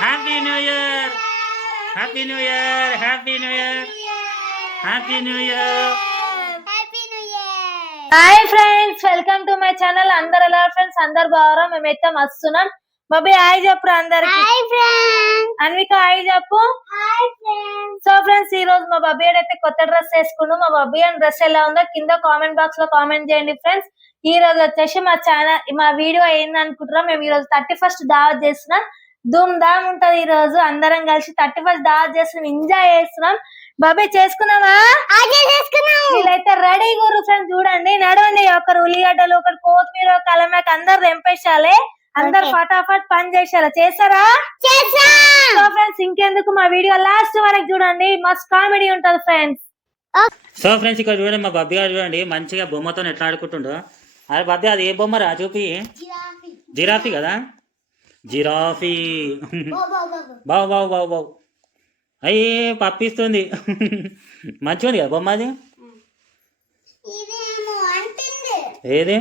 Happy new year, happy new year, happy new year, happy new year. Hi friends, welcome to my channel. అందరు ఎలా friends? అందరు బాగా? మేమైతే మస్తున్నాం. Bobby hi చెప్పు అందరికి. అన్విక హాయ్ చెప్పు. సో ఫ్రెండ్స్, ఈ రోజు మా బాబీ అయితే కొత్త డ్రెస్ వేసుకున్నాం. మా బాబీ అని డ్రెస్ ఎలా ఉందో కింద కామెంట్ బాక్స్ లో కామెంట్ చేయండి ఫ్రెండ్స్. ఈ రోజు వచ్చేసి మా వీడియో ఏంది అనుకుంటున్నాం. మేము ఈ రోజు 31st దావత్ చేస్తున్నాం. ధూమ్ ధామ్ ఉంటది. ఈ రోజు అందరం కలిసి 31st దావత్ చేస్తున్నాం, ఎంజాయ్ చేస్తున్నాం. బాబీ చేసుకున్నావా? వీళ్ళైతే రెడీ గురు ఫ్రెండ్స్. చూడండి, నడవండి. ఒకరు ఉల్లిగడ్డలు, ఒకరు కొత్తిమీర, కలమాక అందరు రెంపేసాలి. అందరు ఫటాఫట్ పని చేసారా? చేస్తారా? సో ఫ్రెండ్స్, ఇంకెందుకు మా వీడియో లాస్ట్ వరకు చూడండి, మస్త్ కామెడీ ఉంటది ఫ్రెండ్స్. సో ఫ్రెండ్స్, ఇక్కడ చూడండి మా బబ్బీ గారు చూడండి మంచిగా బొమ్మతో ఎట్లా ఆడుకుంటుండో. అరే బబ్బీ, అది ఏ బొమ్మరా చూపి. జిరాఫీ కదా, జిరాఫీ. బావు బావు బావు బావు అయ్యి పప్పిస్తుంది. మంచిగా ఉంది కదా బొమ్మ అది. ఏది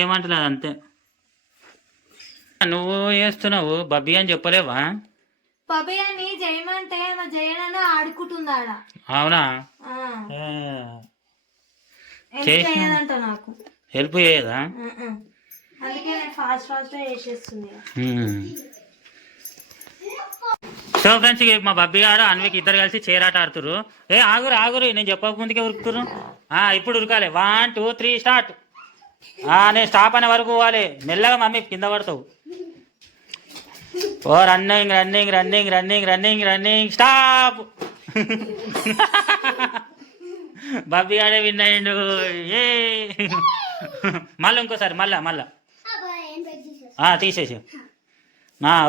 ఏమంటలేదు అంతే. నువ్వు చేస్తున్నావు బబ్బీ అని చెప్పలేవా? బబ్బీ అని జయమంటే జయన ఆడుకుంటుందా? అవునా? నాకు హెల్ప్ చేయదా? అందుకే నేను ఫాస్ట్ చేసేస్తుంది. సో ఫ్రెండ్స్, మా బబ్బీ గారు అన్వికి ఇద్దరు కలిసి చేరాట ఆడుతురు. ఆగురు నేను చెప్పక ముందుకే ఉరుకుతురు. ఇప్పుడు ఉరకాలి. 1 2 3 స్టార్ట్. నేను స్టాప్ అనే వరకు పోవాలి. మెల్లగా మమ్మీ కింద పడతావు. ఓ running running running running running running stop. బబ్బీ గారే విన్ అయ్యిండు. ఏ మళ్ళీ ఇంకోసారి మళ్ళా తీసేసి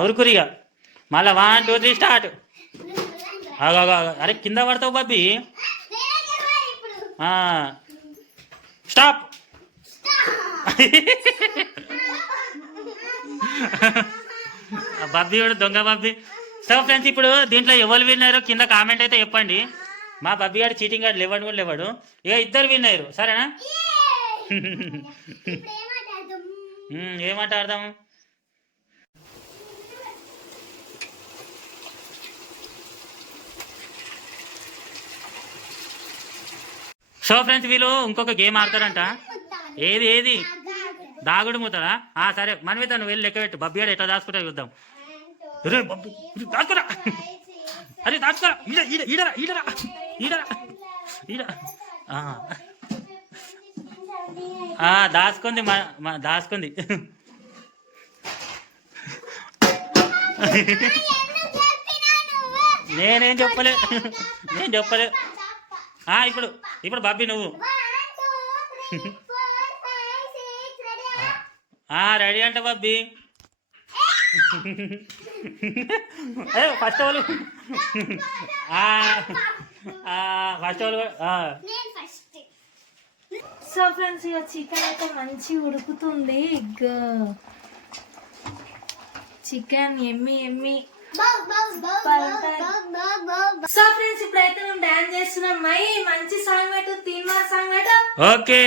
ఉరుకురిగా మళ్ళా 1 2 3 స్టార్ట్. అరే కింద పడతావు బబ్బీ. స్టాప్. బబ్బీ కూడా దొంగ బబ్బీ. సో ఫ్రెండ్స్, ఇప్పుడు దీంట్లో ఎవరు విన్నారో కింద కామెంట్ అయితే చెప్పండి. మా బబ్బీ గారు చీటింగ్ గారు లేవాడు కూడా లేవాడు. ఇక ఇద్దరు విన్నారు. సరేనా? ఏమాట ఆడదాం? సో ఫ్రెండ్స్, వీళ్ళు ఇంకొక గేమ్ ఆడతారంట. ఏది దాగుడు మూతడా? సరే మనమిత నువ్వు వెళ్ళి లెక్క పెట్టు. బబ్బీ గారు ఎట్లా దాచుకుంటా చూద్దాం. రే బబ్బీ దాచుకురా. అరే దాచుకురా. ఈడరా ఈడరా ఈడరా ఈడ. దాచుకుంది దాచుకుంది. నేను చెప్పలే. ఇప్పుడు బబ్బీ నువ్వు రెడీ అంట బబ్బీ. అదే ఫస్ట్ వాళ్ళు సో ఫ్రెండ్స్, ఇక చికెన్ అయితే మంచి ఉడుకుతుంది. చికెన్ ఎమ్మి. సో ఫ్రెండ్స్, ఇప్పుడైతే మేము డాన్స్ చేస్తున్నాం. మంచి సాంగ్ పెట్టు, తీన్మా సాంగ్ పెట్టు. ఓకే.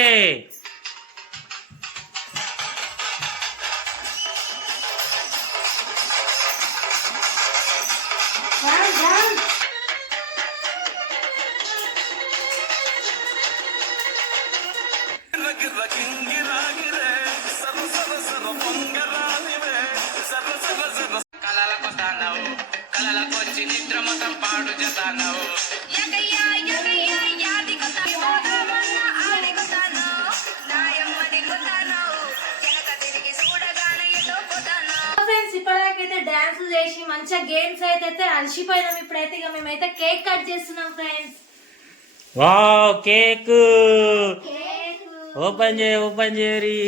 కలలకొచ్చి నిద్ర మొత్తం పాడు చేస్తావు. ఇప్పటికైతే డాన్స్ చేసి మంచిగా గేమ్స్ అయితే అలసిపోయినాం. ఇప్పుడైతే ఇక మేమైతే కేక్ కట్ చేస్తున్నాం ఫ్రెండ్స్. వావ్, కేక్ ఓపెన్ చేయరి.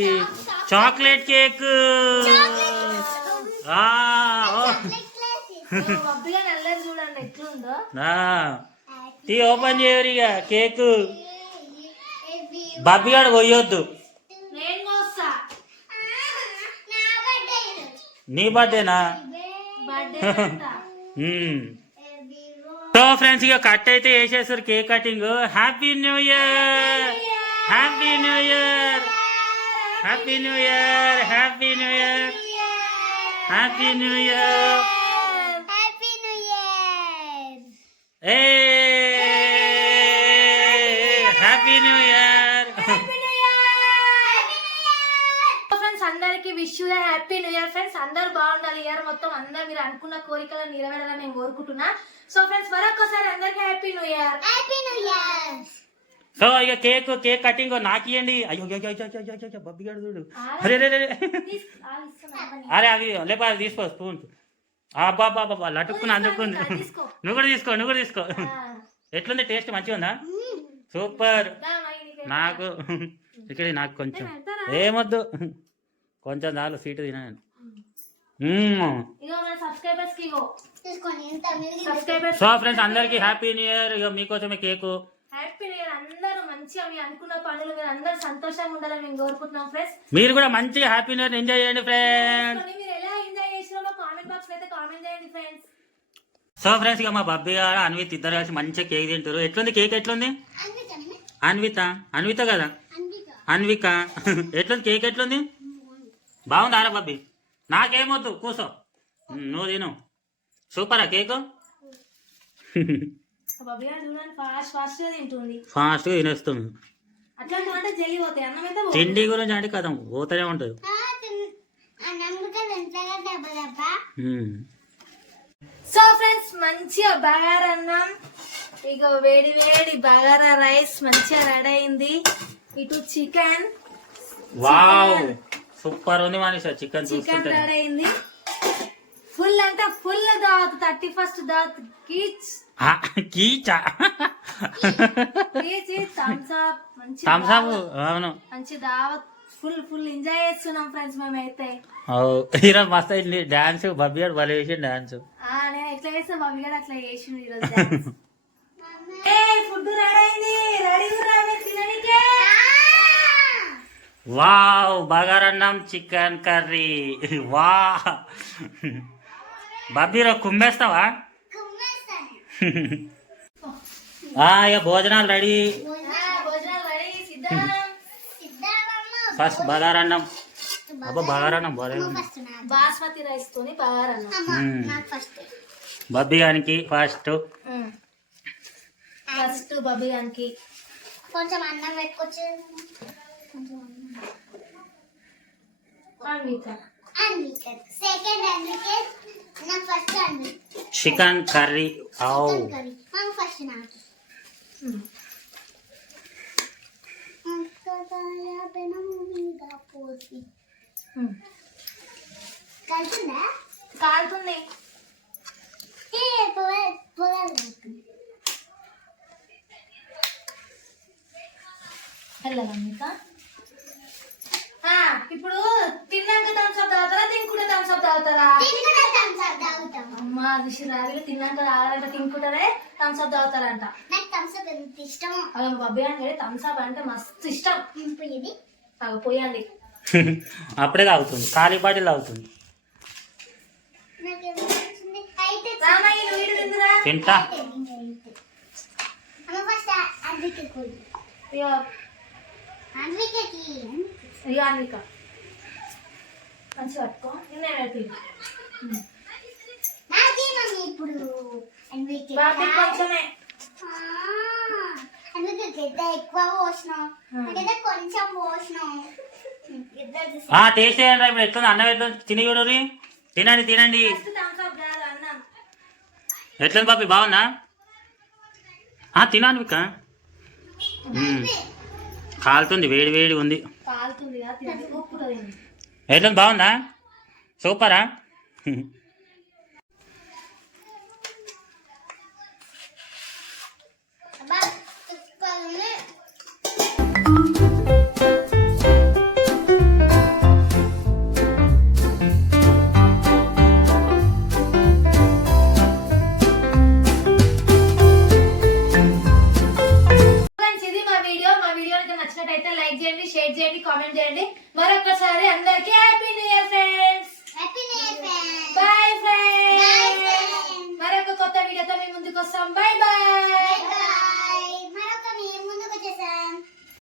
Chocolate cake. చూడండి ఎట్లుందో. ఓపెన్ చేయరిగా కేక్. బబ్బీ గారు కొయ్యొద్దు. నీ బర్త్డేనా? సో ఫ్రెండ్స్, ఇక కట్ అయితే వేసేసారు cake cutting. Happy new year, happy new year, happy new year, happy new year, happy new year. Happy new year. A happy new year. Friends అందరికి wish you happy new year friends. అందరు బాగుండాలి year మొత్తం, అందరు మీరు అనుకున్న కోరికలు నెరవేరాలని నేను కోరుకుంటున్నా. సో ఫ్రెండ్స్ మరొకసారి అందరికి happy new year. Happy new year. So ఇక కేక్ కటింగ్ నాకు ఇవ్వండి. అయ్యో బబ్బి గారు చూడు. అరే అరే అవి లేపా అవి తీసుకో స్పూన్స్. అబ్బా బాబా లటుక్కుని అందుకుంది. నువ్వు కూడా తీసుకో. ఎట్లుంది టేస్ట్ మంచిగా ఉందా? సూపర్. నాకు ఇక్కడ నాకు కొంచెం ఏమొద్దు, కొంచెం చాలు స్వీట్ తినాను. సో ఫ్రెండ్స్ అందరికి హ్యాపీ న్యూ ఇయర్. ఇక మీకోసమే కేకు. Happy new year. అందరూ మంచిగా మీ అనుకున్న పనులు మీరు అందరూ సంతోషంగా ఉండాలని మేము కోరుకుంటున్నాం ఫ్రెండ్స్. మీరు కూడా మంచిగా హ్యాపీ న్యూ ఇయర్ ఎంజాయ్ చేయండి ఫ్రెండ్స్. మీరు ఎలా ఎంజాయ్ చేసినారో కామెంట్ బాక్స్ లో అయితే కామెంట్ చేయండి ఫ్రెండ్స్. సో ఫ్రెండ్స్ ఇక మా బబ్బీ గారు అన్విత్ ఇద్దరు కలిసి మంచిగా కేక్ తింటారు. ఎట్లుంది కేక్? ఎట్లుంది? అన్విత కదా, అన్విక. ఎట్లుంది కేక్? ఎట్లుంది? బాగుందా రా బబ్బీ? నాకేమొద్దు, కూసో, నువ్వు తిను. సూపరా కేక్? ఫాస్ట్ గా తినేస్తుంది. తిండి గురించి అంటే కదా పోతూనే ఉంటుంది. సో ఫ్రెండ్స్ మంచిగా బగారా అన్నం, ఇక వేడి వేడి బగారా రైస్ మంచిగా రెడీ అయింది. ఇటు చికెన్. వావ్ సూపర్ ఉంది మనిషి. చికెన్ రెడీ అయింది. ఫుల్ అంటే ఫుల్ దావత్. 31st దావత్ అవును మంచి దావత్. ఫుల్ ఎంజాయ్ చేస్తున్నాం ఫ్రెండ్స్ మేమైతే. ఈరోజు మస్తు అయింది డాన్స్. బబ్బీ గారు భలే చేసిండు డాన్స్. నేను ఎట్లా చేస్తా, బబ్బీ గారు అట్లా చేసిండు ఈరోజు. ఫుడ్ రెడీ అయింది, రెడీ తినడానికి. వావ్ బగారన్నం చికెన్ కర్రీ. వా బబ్బీలో కుమ్మేస్తావా? ఇక భోజనాలు రెడీ. ఫస్ట్ బగారన్నం. అబ్బా బగారన్నం బాస్మతి రైస్ తోని బగారన్నం. బబ్బీ గానికి ఫస్ట్ బబ్బీ గానికి కొంచెం అన్నం పెట్టుకోవచ్చు. Chicken curry. ఫస్ట్ నాకు కాలుతుంది. ఇప్పుడు తిన్నాక థమ్స్అప్ తాగుతారా, తినుకుంటే థమ్స్అప్ తాగుతారా? అమ్మా దిశరాలు తిన్నాక తాగాలంటే తినుకుంటారే థమ్స్అప్ తాగుతారంట. నాకు థమ్స్అప్ ఎంత ఇష్టం. అలా బాబాయ్ అంటే థమ్స్అప్ అంటే మస్తు ఇష్టం. పోయండి. అప్పుడే తాగుతుంది, ఖాళీ బాటిల్ తాగుతుంది. తింటా. అన్విక మంచి పట్టుకో. ఇప్పుడు కొంచెమే ఎక్కువ పోసినాం, కొంచెం పోసినాం. టేస్ట్ చేయండి. ఇప్పుడు ఎట్లుంది అన్నం? ఎట్లుంది? తిని చూడరి. తినండి. ఎట్లుంది బాబీ? బాగుందా? తినాను ఇక. కాలుతుంది, వేడి ఉంది. ఎట్లుంది? బాగుందా? సూపరా? నచ్చినట్టయితే లైక్ చేయండి, షేర్ చేయండి, కామెంట్ చేయండి. మరొకసారి అందరికి happy new year friends. Bye friends. మరొక కొత్త వీడియోతో మీ ముందుకు వస్తాం. Bye bye.